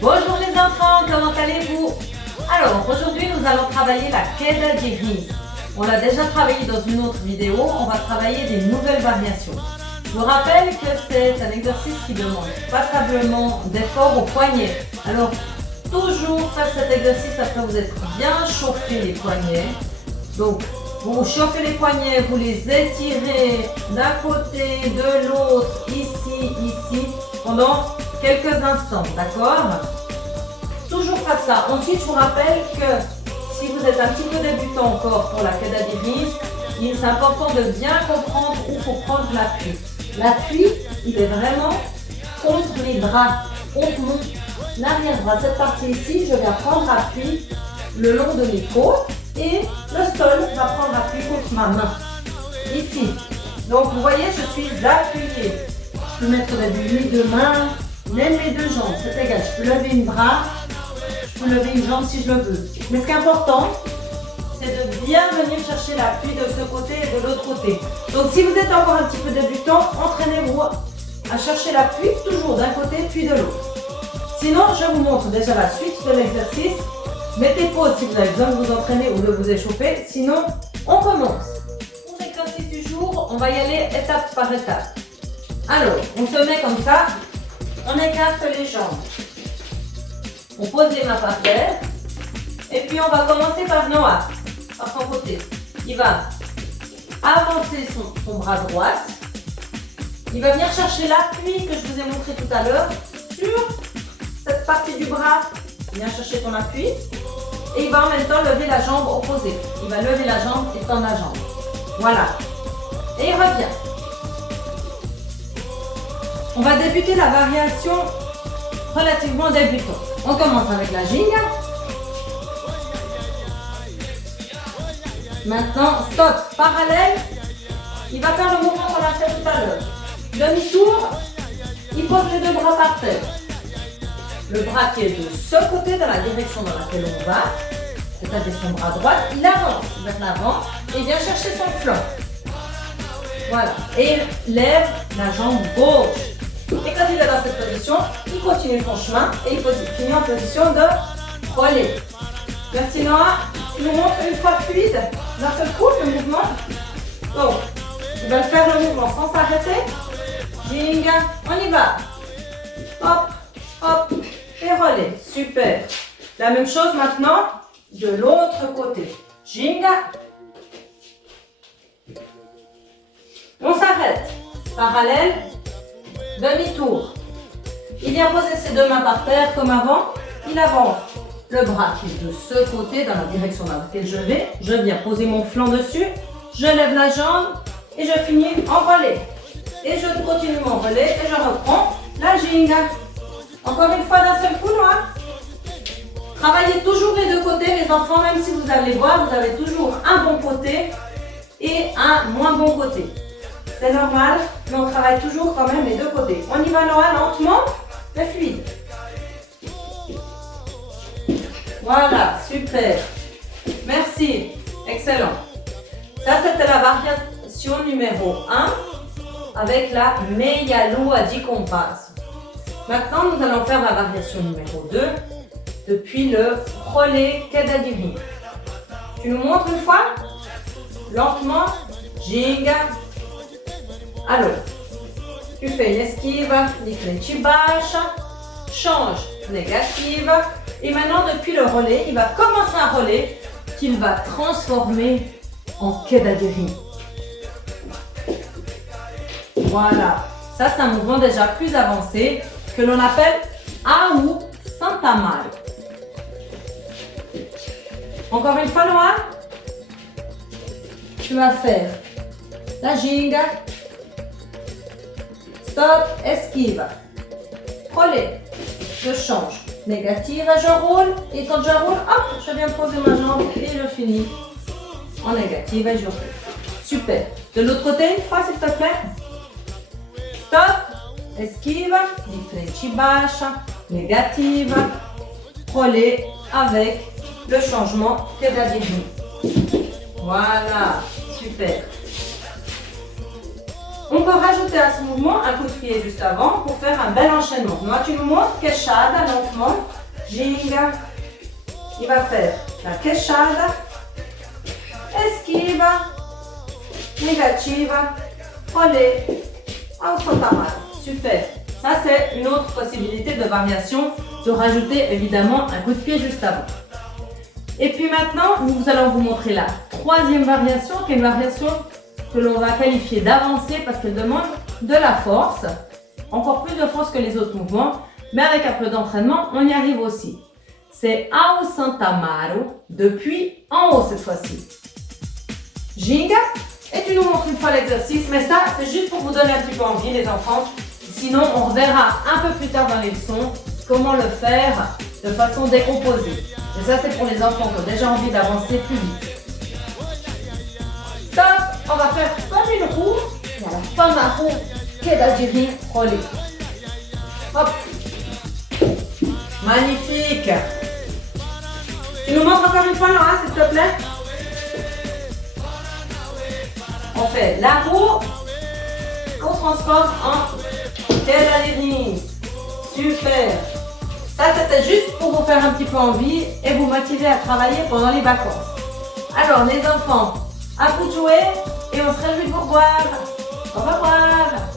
Bonjour les enfants, comment allez-vous? Alors, aujourd'hui nous allons travailler la queda de ris. On l'a déjà travaillé dans une autre vidéo, on va travailler des nouvelles variations. Je vous rappelle que c'est un exercice qui demande passablement d'efforts au poignet. Alors, toujours faire cet exercice après vous êtes bien chauffé les poignets. Donc, vous chauffez les poignets, vous les étirez d'un côté, de l'autre, ici, pendant quelques instants, d'accord? Toujours faire ça. Ensuite, je vous rappelle que si vous êtes un petit peu débutant encore pour la queda de ris, il est important de bien comprendre où il faut prendre l'appui. L'appui, il est vraiment contre les bras, contre mon arrière-bras. Cette partie ici, je vais prendre appui le long de mes côtes et le sol va prendre appui contre ma main. Ici. Donc, vous voyez, je suis appuyée. Je peux mettre mes deux mains, même mes deux jambes, c'est égal. Je peux lever une bras, je peux lever une jambe si je le veux. Mais ce qui est important, c'est de bien venir chercher l'appui de ce côté et de l'autre côté. Donc si vous êtes encore un petit peu débutant, entraînez-vous à chercher l'appui toujours d'un côté puis de l'autre. Sinon, je vous montre déjà la suite de l'exercice. Mettez pause si vous avez besoin de vous entraîner ou de vous échauffer. Sinon, on commence. Pour l'exercice du jour, on va y aller étape par étape. Alors, on se met comme ça, on écarte les jambes. On pose les mains par terre. Et puis on va commencer par Noah, par son côté. Il va avancer son bras droit. Il va venir chercher l'appui que je vous ai montré tout à l'heure sur cette partie du bras. Il vient chercher ton appui. Et il va en même temps lever la jambe opposée. Il va lever la jambe et tendre la jambe. Voilà. Et il revient. On va débuter la variation relativement débutante. On commence avec la ginga. Maintenant, stop, parallèle. Il va faire le mouvement qu'on a fait tout à l'heure. Demi-tour, il pose les deux bras par terre. Le bras qui est de ce côté dans la direction dans laquelle on va, c'est-à-dire son bras droit, il avance vers l'avant et vient chercher son flanc. Voilà. Et il lève la jambe gauche. Et quand il est dans cette position, il continue son chemin et il finit en position de relais. Merci Noah. Tu nous montres une fois fluide, d'un seul coup, le mouvement. Donc, il va faire le mouvement sans s'arrêter. Jinga, on y va. Hop, hop, et relais. Super. La même chose maintenant de l'autre côté. Jinga. On s'arrête. Parallèle. Demi-tour. Il vient poser ses deux mains par terre comme avant. Il avance le bras qui est de ce côté dans la direction dans laquelle je vais. Je viens poser mon flanc dessus. Je lève la jambe et je finis en relais. Et je continue mon relais et je reprends la ginga. Encore une fois d'un seul coup, Noah. Travaillez toujours les deux côtés, les enfants, même si vous allez voir, vous avez toujours un bon côté et un moins bon côté. C'est normal, mais on travaille toujours quand même les deux côtés. On y va, Noah, lentement, mais fluide. Voilà, super. Merci, excellent. Ça, c'était la variation numéro 1 avec la meia-lua di compasso. Maintenant, nous allons faire la variation numéro 2 depuis le relais queda de ris. Tu nous montres une fois? Lentement, ginga. Alors, tu fais une esquive, di frente baixa, change négative. Et maintenant, depuis le relais, il va commencer un relais qu'il va transformer en queda de ris. Voilà. Ça, c'est un mouvement déjà plus avancé que l'on appelle au santamari. Encore une fois, Noah. Tu vas faire la ginga. Stop, esquive. Relais. Je change. Négative, je roule. Et quand je roule, hop, je viens poser ma jambe et je finis en négative et je roule. Super. De l'autre côté, une fois, s'il te plaît. Stop, esquive, di frente baixa, négative, relais avec le changement queda de ris. Voilà, super. On peut rajouter à ce mouvement un coup de pied juste avant pour faire un bel enchaînement. Moi, tu nous montres queixada lentement. Ginga. Il va faire la queixada. Esquiva. Negativa. Olé. Au Santamaro. Super. Ça, c'est une autre possibilité de variation, de rajouter évidemment un coup de pied juste avant. Et puis maintenant, nous allons vous montrer la troisième variation, qui est une variation que l'on va qualifier d'avancée parce qu'elle demande de la force, encore plus de force que les autres mouvements, mais avec un peu d'entraînement, on y arrive aussi. C'est Ao Santamaro, depuis en haut cette fois-ci. Ginga, et tu nous montres une fois l'exercice, mais ça, c'est juste pour vous donner un petit peu envie, les enfants. Sinon, on reverra un peu plus tard dans les leçons comment le faire de façon décomposée. Et ça, c'est pour les enfants qui ont déjà envie d'avancer plus vite. Stop! On va faire comme une roue. Et à la fin de la roue, queda de rin roulé. Hop! Magnifique! Tu nous montres encore une fois, Laura, s'il te plaît? On fait la roue qu'on transforme en queda de rin. Super! Ça, c'était juste pour vous faire un petit peu envie et vous motiver à travailler pendant les vacances. Alors, les enfants, à vous de jouer et on se réjouit de vous revoir. Au revoir!